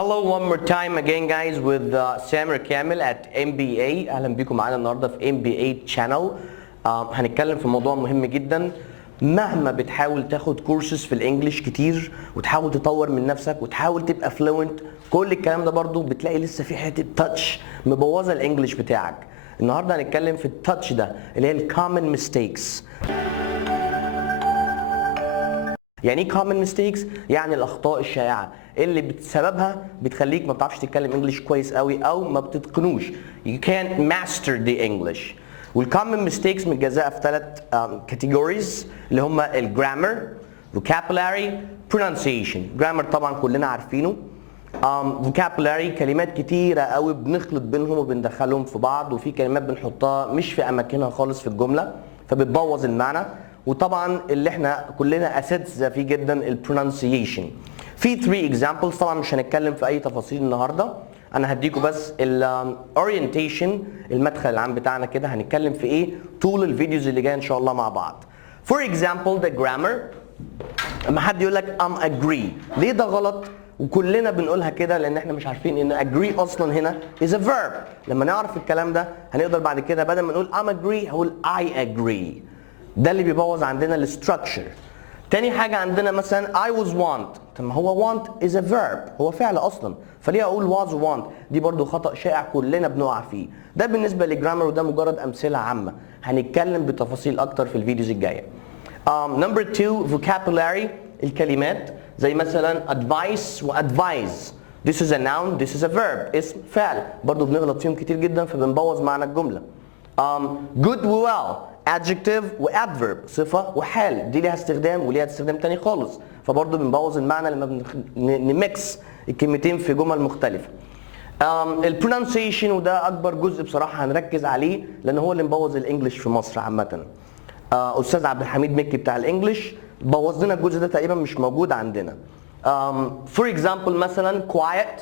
Hello one more time again guys with Samer Kamel at MBA. اهلا بيكم معانا النهارده في MBA channel. هنتكلم في موضوع مهم جدا. مهما بتحاول تاخد كورسز في الانجليش كتير وتحاول تطور من نفسك وتحاول تبقى فلوينت، كل الكلام ده برضو بتلاقي لسه في حته تاتش مبوظه الانجليش بتاعك. النهارده هنتكلم في التاتش ده اللي هي الكومن ميستيكس. يعني ايه common mistakes؟ يعني الاخطاء الشائعه اللي بسببها بتخليك ما بتعرفش تتكلم انجلش كويس قوي او ما بتتقنوش. You can't master the English. والcommon mistakes متجزأه في ثلاث categories اللي هم الجرامر، vocabulary، pronunciation. جرامر طبعا كلنا عارفينه. vocabulary كلمات كتيره قوي بنخلط بينهم وبندخلهم في بعض، وفي كلمات بنحطها مش في اماكنها خالص في الجمله فبتبوظ المعنى. وطبعا اللي احنا كلنا اساتذه فيه جدا البرونسيشن. في 3 examples، طبعا مش هنتكلم في اي تفاصيل النهارده، انا هديكم بس الاورينتيشن المدخل العام بتاعنا كده هنتكلم في ايه طول الفيديوز اللي جايه ان شاء الله مع بعض. For example the grammar، لما حد يقول لك I'm agree، ليه ده غلط؟ وكلنا بنقولها كده لان احنا مش عارفين ان agree اصلا هنا is a verb. لما نعرف الكلام ده هنقدر بعد كده بدل ما نقول I'm agree هقول I agree. ده اللي بيبوظ عندنا الستراكشر. تاني حاجة عندنا مثلا I was want، طب ما هو want is a verb، هو فعل أصلا، فليه أقول was want؟ دي برضو خطأ شائع كلنا بنقع فيه. ده بالنسبة للجرامر، وده مجرد أمثلة عامة، هنتكلم بتفاصيل أكتر في الفيديوز الجاية. Number 2 vocabulary، الكلمات زي مثلا advice و advise. This is a noun, this is a verb، اسم فعل، برضو بنغلط فيهم كتير جدا فبنبوظ معنى الجملة. Good و well، adjective و adverb، صفة وحال، دي ليها استخدام وليها استخدام تاني خالص، فبرضه بنبوظ المعنى لما نميكس الكلمتين في جمل مختلفة. البرونسيشن، وده أكبر جزء بصراحة هنركز عليه لأن هو اللي مبوظ الإنجليش في مصر عامة. أستاذ عبد الحميد مكي بتاع الإنجليش بوظ لنا الجزء ده، تقريبا مش موجود عندنا. For example مثلا quiet،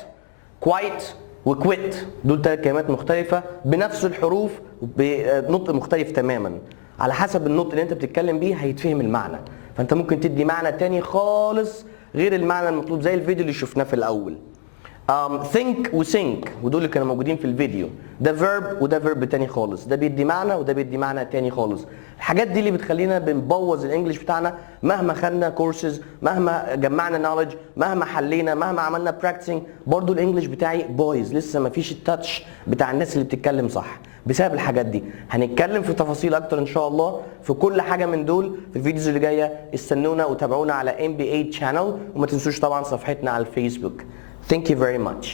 quite وquit، دول 3 كلمات مختلفة بنفس الحروف بنطق مختلف تماما. على حسب النطق اللي انت بتتكلم بيه هيتفهم المعنى، فانت ممكن تدي معنى تاني خالص غير المعنى المطلوب، زي الفيديو اللي شفناه في الاول. think و sink، ودول اللي كانوا موجودين في الفيديو، ده verb وده verb تاني خالص، ده بيدي معنى وده بيدي معنى تاني خالص. الحاجات دي اللي بتخلينا بنبوظ الانجليش بتاعنا مهما خدنا كورسز، مهما جمعنا نوليدج، مهما حلينا، مهما عملنا براكتسنج، برضو الانجليش بتاعي بايظ، لسه ما فيش التاتش بتاع الناس اللي بتتكلم صح بسبب الحاجات دي. هنتكلم في تفاصيل اكتر ان شاء الله في كل حاجه من دول في الفيديوز اللي جايه. استنونا وتابعونا على MBA channel، وما تنسوش طبعا صفحتنا على الفيسبوك. Thank you very much.